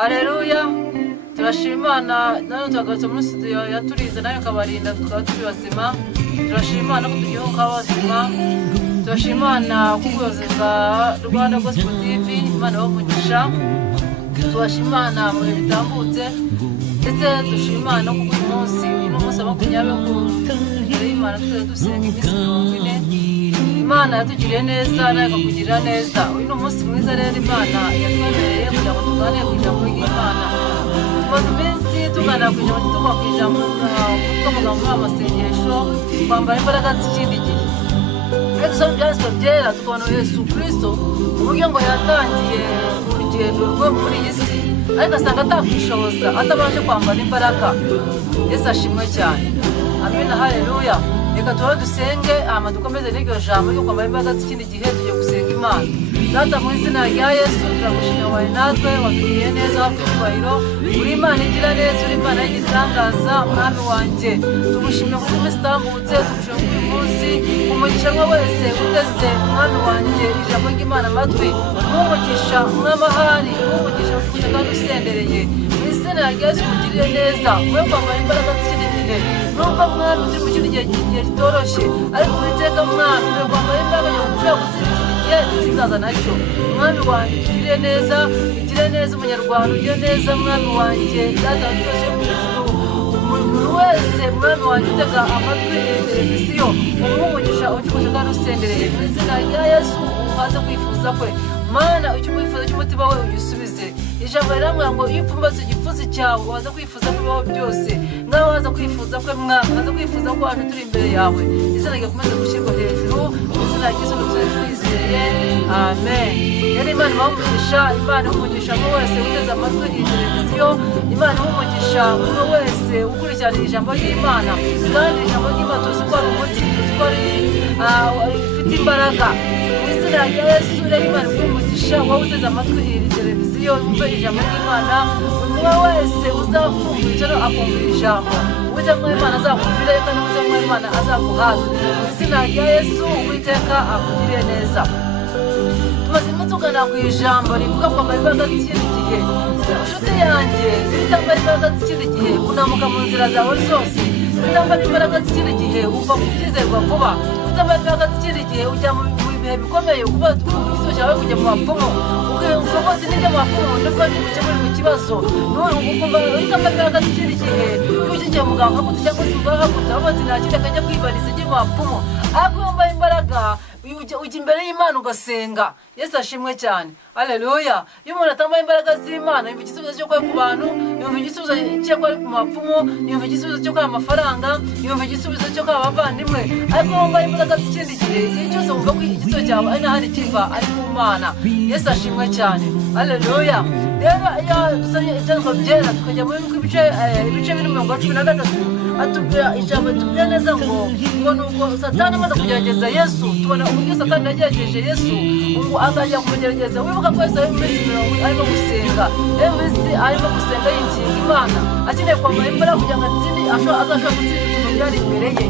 Haleluya. Turashimana nano tugagatse muri studio yaturize nayo kabarinda tukaba turi bazima. Turashimana ko tugiye ukabazima. Turashimana kukozeza Rwanda Gospel TV Imana w'umugisha. Turashimana mu bitambutse ndetse dushimana ko uyu munsi n'umunsi makumyabiri ngo Imana dusenga iminsi 40. Imana yatugiriye neza nayo kugirira neza. Uyu n'umunsi mwiza rero Imana yatwemereye kugira ngo tugane ku ijambo ry'Imana. Tumaze iminsi tugana ku ijambo tuvuga ku ijambo tuvuga mu amasengesho kwambara imbaraga z'ikindi gihe. Exodus byanditswe byera tukabona Yesu Kristo uburyo ngo yatangiye urugendo rwe muri iyi si ariko asanga atakwishoboza atabashe kwambara imbaraga. Yesu ashimwe cyane. Amina, haleluya. Reka tuba dusenge dukomeze n'iryo jambo ryo kwambara imbaraga z'ikindi gihe tujye gusenga Imana. Data mu izina rya Yesu turagushimira wawe natwe watugiriye neza w'icyubahiro. Uri Imana igira neza, uri Imana y'igitangaza mwami wanjye. Tugushimira ko iminsi itambutse, tugushimira uyu munsi umugisha wese uteze mwami wanjye ijambo ry'Imana amatwi. Umugisha mw'amahari, umugisha ufite kandi usendereye. Mu izina rya Yesu mugirire neza, we kwambara imbaraga z'ikindi gihe. Nubwo mwami turi mu kindi gihe kitoroshye, ariko Uwiteka mwami we kwambara imbaraga yo gushobora gutsinda kizaza nacyo. Mwami wanjye ugirire neza, ugirire neza umunyarwanda, ugirire neza mwami wanjye data wa twese yo mu ijuru. Umuntu wese mwami wanjye utega amatwi televiziyo umugisha ukigusha kandi usendereye. Mu izina rya Yesu uhaze kwifuza kwe Mana, icyo wifuza cy'umutima we ugisubize. Ijambo riramubwira ngo iyo upfumbatse igipfunsi cyawe waza kwifuza ko bibaho byose. Nawe waza kwifuza ko mwami waza kwifuza ko waje turi imbere yawe. Izina rigakomeza gushyirwa hejuru. Izina ry'Yesu twizeye. Amen. Yari Imana umugisha, Imana umugisha ngo wese uteze amatwi iyi televiziyo. Imana umugisha ngo wese ukurikirana ijambo ry'Imana. Kandi ijambo ry'Imana tuzi ko ari umuti, tuzi ko ifite imbaraga. Izina rya Yesu rero Imana umugisha wowe uteze amatwi iyi televiziyo umve ijambo ry'Imana. Umwe wese uzafungura akumvira ijambo. Uwiteka Imana azakumvira kandi Uwiteka Imana azaguhaza. Izina rya Yesu Uwiteka akugirire neza. Tumaze iminsi tugana ku ijambo rivuga kwambara imbaraga z'ikindi gihe. Inshuti yanjye zitambara imbaraga z'ikindi gihe unamuka mu nzira zawe zose. Zitambara imbaraga z'ikindi gihe uva ku byizerwa vuba. Zitambara imbaraga z'ikindi gihe ujya mu bihe bikomeye kuba igisubizo cyawe kujya mu bapfumu. Ukumva n'ijya mu bapfumu nibwo gukemura ikibazo. Ukumva zitambara imbaraga z'ikindi gihe iyo ugiye muganga akuti cyangwa se umuganga akuti aho bati ntakindi akajya kwibariza ijya mu bapfumu. Ariko iyo wambaye imbaraga ujya imbere y'Imana ugasenga. Yesu ashimwe cyane. Haleluya. Iyo umuntu atambaye imbaraga z'Imana yumva igisubizo cyo kwa ku bantu, yumva igisubizo cyo kwa ku mapfumu, yumva igisubizo cyo kwa amafaranga, yumva igisubizo cyo kwa abavandimwe. Ariko wambaye imbaraga z'ikindi gihe igihe cyose wumva ko igisubizo cyawe ari n'ahandi kiva ari ku Mana. Yesu ashimwe cyane. Haleluya. Rero iyo dusanye ibyandiko byera tukajya mu ibice 16 atubwira ijambo tubwira neza ngo nuko Satani amaze kugerageza Yesu. Tubona uburyo Satani yagerageje Yesu ngo azajya kumugerageza. Wibuka ko Yesu ari mu minsi 70 arimo gusenga. Yesu arimo gusenga yinginga Imana akeneye kwambara imbaraga kugira ngo atsinde azashobora gutsinda ibintu byari imbere ye.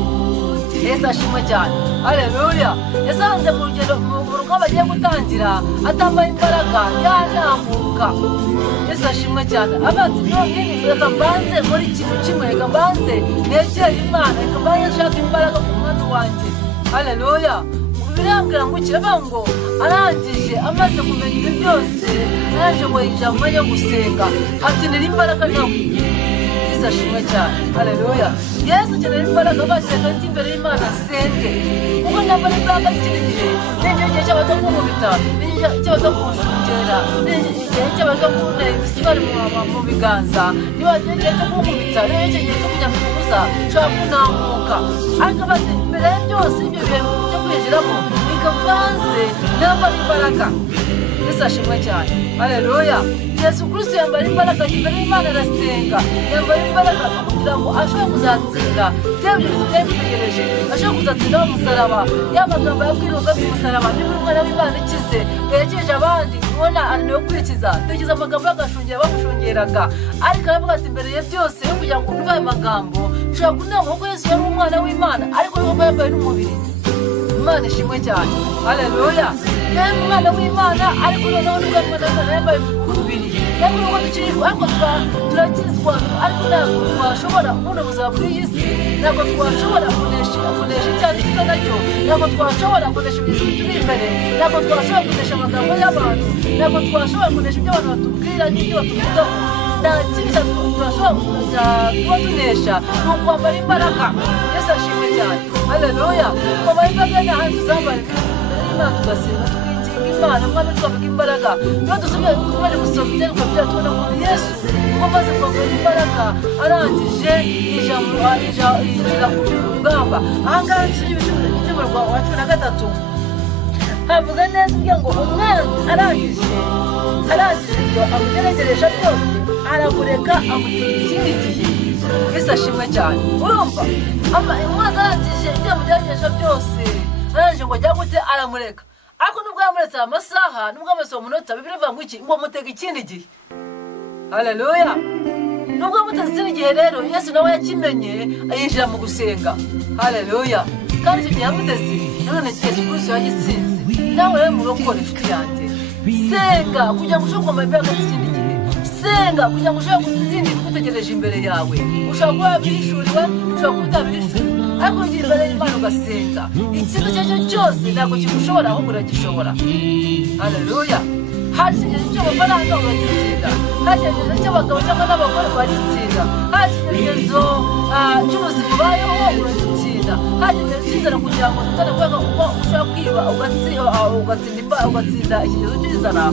Yesu ashimwe cyane. Haleluya. Yasanze mu rugendo mu rugamba agiye gutangira atambaye imbaraga yanambuka. Yesu ashimwe cyane. Abati none reka mbanze muri ikintu kimwe, reka mbanze negere Imana, reka mbanze nshaka imbaraga ku mwami wanjye. Haleluya. Birambwira ngo kiraba ngo arangije amaze kumenya ibyo byose araje ngo ijambo yo gusenga akenera imbaraga nawe. Yesu ashimwe cyane. Haleluya. Yesu akenera imbaraga baseka imbere y'Imana asenge. Kuko nambara imbaraga z'ikindi gihe n'igihe cy'abadakumubita, n'igihe cy'abadakushungera, n'igihe cy'abadakunera ibisigari mu biganza, niba igihe cyo kumubita, n'igihe cyo kujya mu kubuza ushobora kunamuka. Ariko bati mbere ya byose ibyo bihe byo kwinjiramo bikavanze nambara imbaraga. Yesu ashimwe cyane. Haleluya. Yesu Kristo yambara imbaraga imbere y'Imana arasenga. Yambara imbaraga kugira ngo ashobore kuzatsinda byabyo bitegereje. Ashobora kuzatsinda umusaraba. Y'amagambo yabwiruka ku musaraba niba umwana w'Imana ikize yerekeje abandi ubona ananiwe kwikiza. Tekereza amagambo y'agashungera bamushungeraga. Ariko aravuga ati imbere ya byose yo kugira ngo umve ayo magambo ushobora kunama ko Yesu yari umwana w'Imana ariko nubwo yambaye n'umubiri. Imana ishimwe cyane. Haleluya. Yari umwana w'Imana ariko noneho nubwo yambaye umubiri ntabwo nuko dukirishwa ariko turakizwa ariko ntabwo twashobora kubona ubuzima bw'iyi si ntabwo twashobora kunesha icyaha gisa nacyo ntabwo twashobora kunesha ibintu bituri imbere ntabwo twashobora kunesha amagambo y'abantu ntabwo twashobora kunesha ibyo abantu batubwira n'ibyo batuvugaho nta kindi turashobora kuba tunesha ni ukwambara imbaraga Yesu ashimwe cyane haleluya kwambara imbaraga ni ahantu tuzambara Imana tugasenga tukinginga Imana Mwami twambika imbaraga niyo dusubire tubone gusoma ibyandikwa byacu tubona ukuntu Yesu uko amaze kwambara imbaraga arangije yinjira ku rugamba ahangaha icyumba wa 13 havuga neza ugira ngo umwanzi arangije ibyo amugerageresha byose aramureka amutera ikindi gihe Yesu ashimwe cyane urumva umwanzi arangije ibyo amugerageresha byose arangije ngo ajya gute aramureka ariko nubwo yamuretse amasaha nubwo amase umunota Bibiliya ivuga ngo iki ngo mutega ikindi gihe haleluya nubwo muteze ikindi gihe rero Yesu nawe yakimenye ayinjira mu gusenga haleluya kandi icyo gihe yamuteze none Yesu Kristo yagitsinze nawe rero murokore inshuti yanjye senga kugira ngo ushobore kwambara imbaraga z'ikindi gihe senga kugira ngo ushobore gutsinda ibigutegereje imbere yawe ushobora kuba wabihishuriwe ushobora kuba utabihishuriwe ariko ugiye imbere y'Imana ugasenga ikintu icyo ari cyo cyose ntabwo kigushobora ahubwo uragishobora haleluya hari ikigero cy'amafaranga uragitsinda hari ikigero cy'abagabo cyangwa n'abagore uragitsinda hari ikigero cy'ubuzima ubayeho uragitsinda hari ikigero cy'inzara kugira ngo tutane kubera uko ushobora kwiba ugatsinda ikigero cy'inzara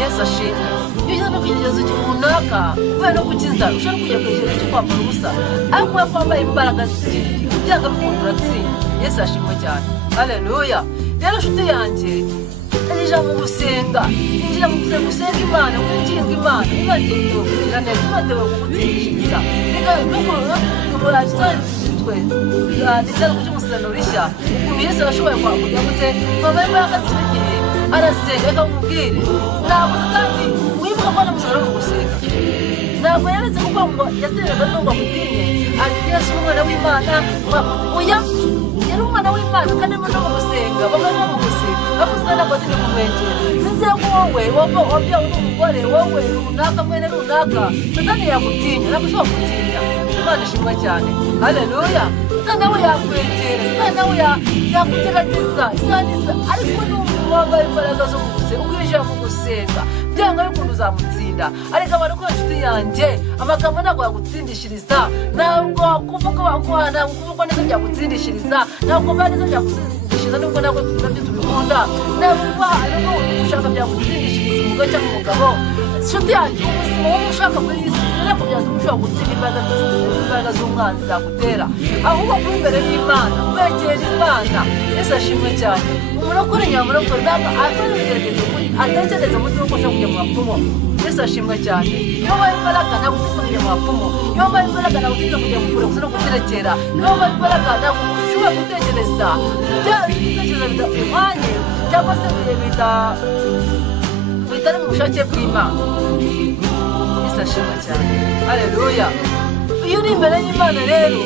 Yesu ashimwe iyo ugeze no ku kigero runaka uvuye no gukiza ushobora kujya ku kigero cyo kwambara ubusa ariko iyo kwambaye imbaraga z'ikindi byanga bikunda uratsinda Yesu ashimwe cyane haleluya rero nshuti yanjye injira mu gusenga gusenga Imana winginga Imana igiye kugira neza Imana kugutsindishiriza ndetse no kumusano rishya ukuntu Yesu arashoboye kwakujya gute kwambaye imbaraga z'igihe arasenga reka mubwire ntabwo kandi wibuka ko namusaro mu gusenga ntabwo yaretse kuko ngo yasengaga n'ubwo akutinye ati Yesu umwana w'Imana oya yari umwana w'Imana kandi no mu gusenga bamwe mu gusenga bakuze ntabwo turi kumwegera sinzi ko wowe wabya umugore wowe runaka mwene runaka satani yagutinya ntabwo ushobora gutinya Imana ishimwe cyane haleluya satani nawe yakwegera satani nawe yakugerageza isanisa ariko n'umuntu wambaye imbaraga zo gusenga ukwinjira mu gusenga byanga bikunda uzamutsinda ariko abantu ko inshuti yanjye amagambo ntabwo yagutsindishiriza ntabwo kuvuga neza byagutsindishiriza ntabwo neza byagutsindishiriza nubwo ntabwo tubyo tubikunda ntabwo ushaka byagutsindishiriza umugore cyangwa umugabo inshuti yanjye ubuzima wowe ushaka muri iyi si ntabwo byatuma ushobora gutsinda imbaraga z'umwanzi zagutera ahubwo kuri imbere y'Imana wegera Imana Yesu ashimwe cyane umurokore nyamurokore ntabwo atekereza mu gihugu cyo kujya mu bapfumu Yesu ashimwe cyane iyo wari imbaraga ntabwo ufite kujya mu bapfumu iyo wari imbaraga ntabwo ufite kujya mu kure gusa no guterekera iyo wari imbaraga ntabwo ushobora gutekereza ibitekerezo bidahwanye cyangwa se bitari mu bushake bw'Imana Yesu ashimwe cyane haleluya iyo uri imbere y'Imana rero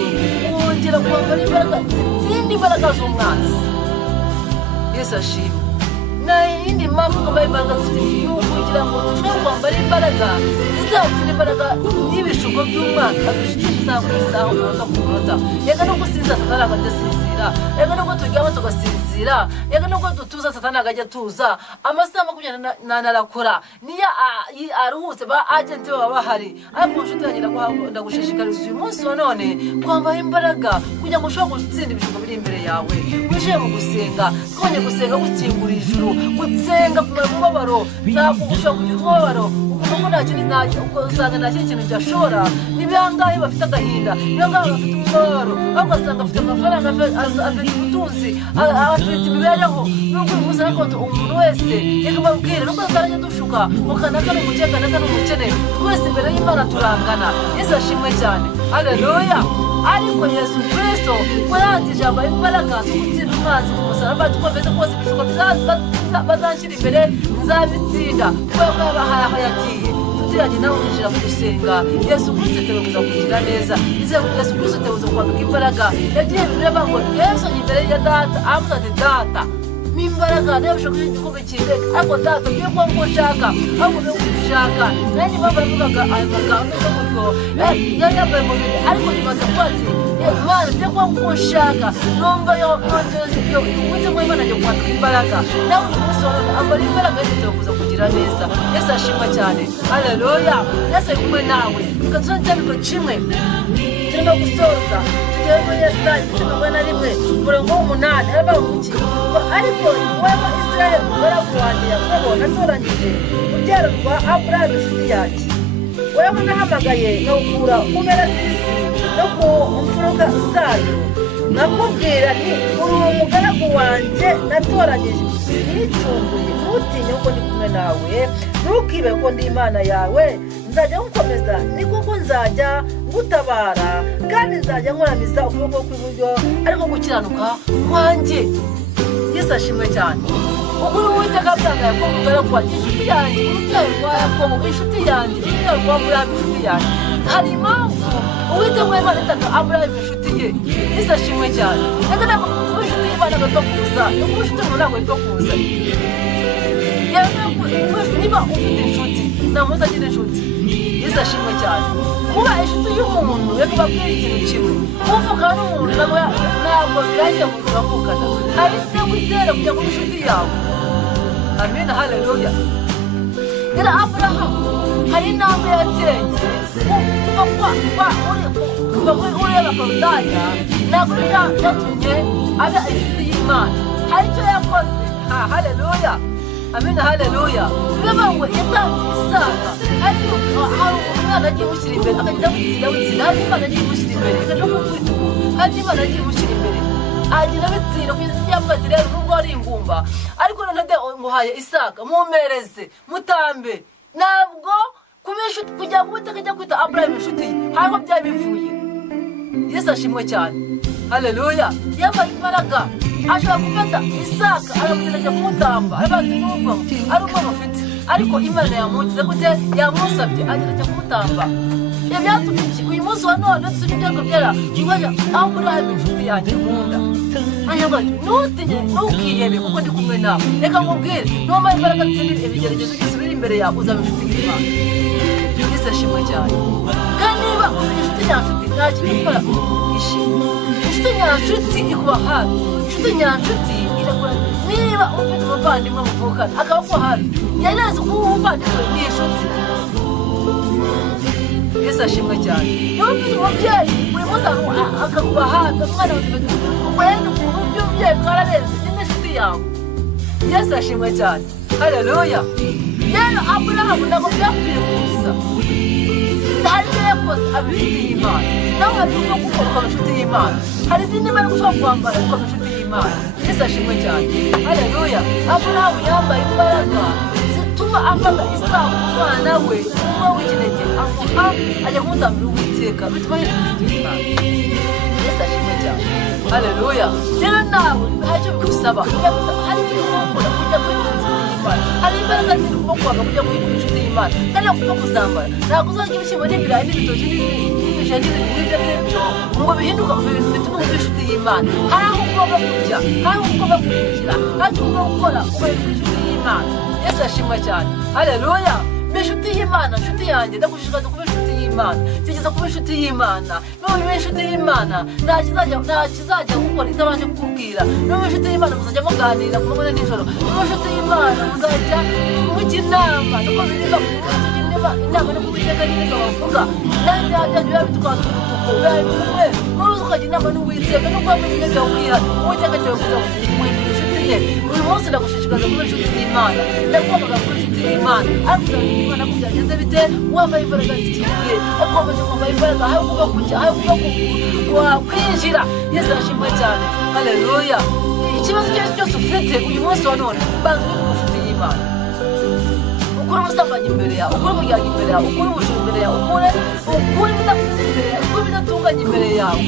wongera kwambara imbaraga izindi mbaraga z'umwanzi Yesu ashimwe na yindi mpamvu kwambara imbaraga z'ikindi kugira ngo ushobore kwambara imbaraga zizatsinda imbaraga n'ibishuko by'umwanzi adushikisha isaha umunota ku munota yega no gusinza satani agasinzira yega no turyama tugasinzira yega no dutuza satani akajya tuza amasaha 20 arakora niya aruhutse ba agenti baba bahari ariko nshuti yanjye ndagushishikariza uyu munsi none kwambara imbaraga kugira ngo ushobore gutsinda ibishuko biri imbere yawe wishiye mu gusenga twonye gusenga gukingura ijuru gusenga kumara umubabaro ntabwo ushobora kugira umubabaro kuko nta kintu usanga nta kintu cyashora nibangahe bafite agahinda nibangahe bafite umubabaro ahubwo asanga afite amafaranga afite ubutunzi afite imibereho n'ubwo uyu munsi ariko umuntu wese reka mbabwire nubwo tutarajya dushuka mukanaka n'umukene kanaka n'umukene twese imbere y'Imana turangana Yesu ashimwe cyane haleluya ariko Yesu Kristo yarangije ambaye imbaraga zo gutsinda umwanzi ku musaraba tukomeze kose ibishuko bazanshyira imbere nzabitsinda kubera ko yabahaye aho yagiye tutiranye nawe winjira mu gusenga Yesu Kristo tebuza kugira neza Yesu Kristo tebuza kwambika imbaraga yagiye bireba ngo Yesu imbere ya data avuga ati data n'imbaraga n'abashaka igikombe cy'indege ariko data byo kwa ngo ushaka ahubwo byo gushaka nanjye bavugaga ayo magambo yo gutyo yambaye mu bihe ariko nibaza kwati Imana byo kwa ngo ushaka numva yo nongeze yo wite mu Imana yo kwandika imbaraga nawe umusoro amara imbaraga yo kuza kugira neza Yesu ashimwe cyane haleluya Yesu ari kumwe nawe ukazonjyanirwa kimwe turimo gusoza tugere muri Yesaya 11 umurongo w'8 arabavuga ariko wewe Israel barakuwanje yakobo natoranyije ubyaro rwa Abraham inshuti yanjye wewe nahamagaye nokura kumera z'isi no ku mfuruka zayo nakubwira nti uri umugaragu wanjye natoranyije ntitunguye ntutinye ko ndi kumwe nawe ntukibe ko ndi Imana yawe nzajya ngukomeza ni kuko nzajya ngutabara kandi nzajya nkoramiza ukuboko kw'iburyo ariko gukiranuka kwanjye Yesu ashimwe cyane ukuri Uwiteka byangaye ko umugaragu wanjye inshuti yanjye urubyaro rwa Yakobo inshuti yanjye urubyaro rwa Aburahamu inshuti yanjye hari impamvu Uwiteka Imana itaka Aburahamu inshuti ye Yesu ashimwe cyane kandi ntabwo kuba inshuti y'Imana gato kuza no kuba inshuti y'umuntu ntabwo gato kuza niba ufite inshuti ntabwo uzagira inshuti Yesu ashimwe cyane kuba inshuti y'umuntu reka babwire ikintu kimwe uvugana n'umuntu ntabwo birangira ngo uravugana hari ibyo gutera kujya kuba inshuti yawe amen haleluya rero Aburahamu hari intambwe yateye kuva muri ureba Kaludaya ntabwo byatumye aba inshuti y'Imana hari icyo yakoze haleluya amen haleluya bivuga ngo yatangiye Isaka ariko hari umwana agiye gushyira imbere akagenda witsinda hari Imana agiye gushyira imbere akajya kumwita hari Imana agiye gushyira imbere agenda bitsira kugeza yavuga ati rero nubwo ari ingumba ariko none nguhaye Isaka mumereze mutambe ntabwo kuba inshuti kugira ngo Uwiteka ajya kwita Aburahamu inshuti ye hariho byabivuye Yesu ashimwe cyane haleluya yabaye imbaraga ashobora gufata Isaka aramugenda ajya kumutamba arabaza n'ubwo ari uko bafite ariko Imana yamugize gute yamusabye agenda ajya kumutamba ibyatumye uyu munsi wa none dusubye ibyago byera ubaja Aburahamu inshuti yanjye nkunda anyagwa nutinye ntukiyebe kuko ndi kumwe nawe reka nkubwire noma imbaraga tsindira ibigeragezo byose biri imbere yawe uzaba inshuti y'Imana Yesu ashimwe cyane kandi niba uri inshuti nyanshuti nta kintu ukora ishimwe inshuti nyanshuti ikuba hafi inshuti nyanshuti irakora niba ufite umuvandimwe muvukana akaba kuba hafi yaneze kuba umuvandimwe ni inshuti Yesu ashimwe cyane niba ufite umubyeyi buri munsi akakuba hafi umwana wenda ukuntu by'umubyeyi twararenze ni inshuti yawe Yesu ashimwe cyane haleluya rero Aburahamu ntabwo byakwiye kuza hari ibyo yakoze abifitiye Imana nawe hari ibyo gukora ukaba inshuti y'Imana hari izindi mbaraga ushobora kwambara ukaba inshuti y'Imana Yesu ashimwe cyane haleluya Aburahamu yambaye imbaraga zituma afata Isaka umwana we umwe w'ikinege amuha ajya kumutambira Uwiteka bituma yitwa inshuti y'Imana Yesu ashimwe cyane haleluya rero nawe hari icyo bigusaba hari icyo ugomba kujya kuri hari imbaraga ziri kubakwanga kujya kuri inshuti y'Imana kandi kuva kuzambara ntabwo uzajya ibishyimbo n'ibirayi n'ibitoki n'ibijeni n'ibyo ngo bihinduka bituma uba inshuti y'Imana hari aho ugomba kujya hari aho ugomba kwinjira hari icyo ugomba gukora ugahinduka inshuti y'Imana Yesu ashimwe cyane haleluya mbe inshuti y'Imana inshuti yanjye ndagushishikariza kuba inshuti y'Imana tugeza kuba inshuti y'Imana n'ubu inshuti y'Imana nta kizajya gukora itabanje kukubwira n'ubu inshuti y'Imana muzajya muganira ku manywa nijoro n'ubu inshuti y'Imana muzajya mujya inama nuko birinda inama no kubiteka n'ibyo bavuga nawe byajya biba bitukanze umutuku bibaye kumwe n'uruzi ukajya inama n'Uwiteka no kuba muri ibyo byakwira Uwiteka cyawe kuza kumwemera inshuti ye uyu munsi ndagushishikariza kuba inshuti y'Imana ndaguhamagara kuba inshuti y'Imana ariko Imana kubyageze bite wambaye imbaraga zikiye agomba kwambaye imbaraga aho kuba kujya aho kuba kwinjira Yesu ashimwe cyane haleluya ikibazo cyose ufite uyu munsi wa none banza kuba inshuti y'Imana ukuri ubusambanyi imbere yawe ukuri umuryango imbere yawe ukuri ubujura imbere yawe ukuri ibidakuze imbere yawe ukuri ibidatunganye imbere yawe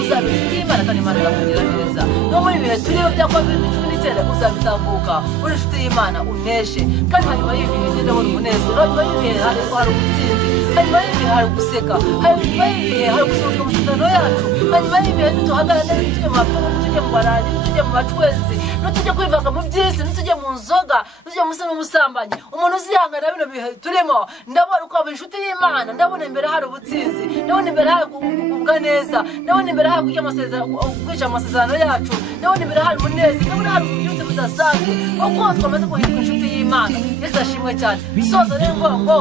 uzaba inshuti y'Imana kandi Imana irakugira neza no muri ibihe turiho bya COVID-19 uzabitambuka uri inshuti y'Imana uneshe kandi hanyuma y'ibihe ngenda ubona umunezero hanyuma y'ibihe hari ubutsinzi hanyuma y'ibihe hari guseka hanyuma y'ibihe hari gusohoka mu masezerano yacu hanyuma y'ibihe duhagarara neza tujye mu bapfumu tujye mu barari ntitujye mu macwezi ntitujye kwivanga mu by'isi ntitujye mu nzoga ntitujye mu musi n'umusambanyi umuntu uzihangana bino bihe turimo ndabona uko aba inshuti y'Imana ndabona imbere hari ubutsinzi ndabona imbere hari kugubwa neza ndabona imbere hari kwica amasezerano yacu ndabona imbere hari umunezero ndabona hari ububyutse budasanzwe kuko twamaze guhinduka inshuti y'Imana Yesu ashimwe cyane soza rero ngo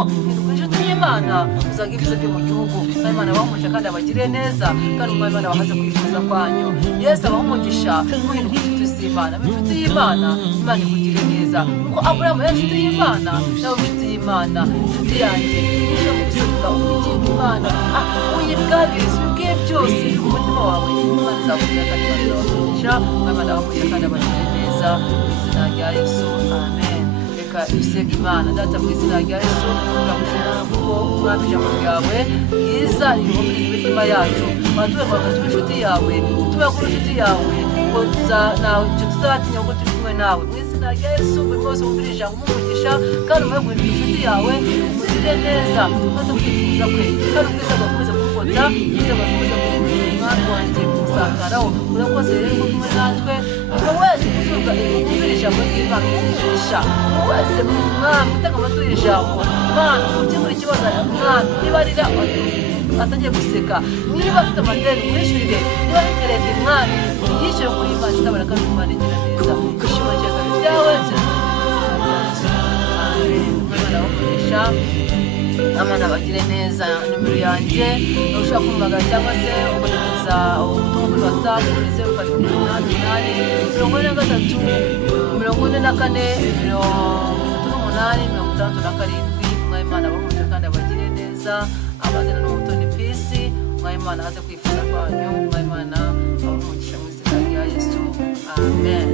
inshuti y'Imana uzaga ibizo byo mu gihugu Imana bahumugisha kandi abagire neza kandi Imana bahaze kwifuza kwanyu Yesu abahumugisha muhinduka inshuti z'Imana inshuti y'Imana Imana ikugire neza kuko Aburahamu yari inshuti y'Imana nawe inshuti y'Imana inshuti yanjye uje mu gusenga ubugingo Imana uyibwabiriza ubwiye byose umutima wawe Imana izakugirira kandi izakugirira Imana bahumugisha kandi abagire neza mu izina rya Yesu amen Usenge Imana data mu izina rya Yesu turagushimira kuko umwami ijambo ryawe ryiza rihumuriza imitima yacu watuwe kwa turi inshuti yawe tuwe kuri inshuti yawe ngo nawe icyo tuzatinya kuko turi kumwe nawe mu izina rya Yesu buri wese wumvira ijambo umugisha kandi umuhe guhinduka inshuti yawe umugirire neza maze kwifuza kwe kandi ubwiza bwakomeza kumukota ubwiza bwakomeza umwami wanjye kumusakaraho urakoze rero ngo kumwe natwe buri wese kuzumva wumvira ijambo ry'Imana umugisha wese mwami utanga amatwi y'ijambo mwami ukemura ikibazo mwami niba arira atangiye guseka niba afite amadeni umwishyurire niba biteretse mwami yishyure kuri Imana itabara kandi Imana igira neza ishimwe cyane byawe Imana bakoresha Amana bagire neza numero yanjye ushaka kumvaga cyangwa se ukohereza ubutumwa kuri WhatsApp kuri 0788 Imana bahuje kandi abagire neza amazina n'umutoni Peace Imana haze kwifuza kwanyu Imana abahumugisha mu izina rya Yesu amen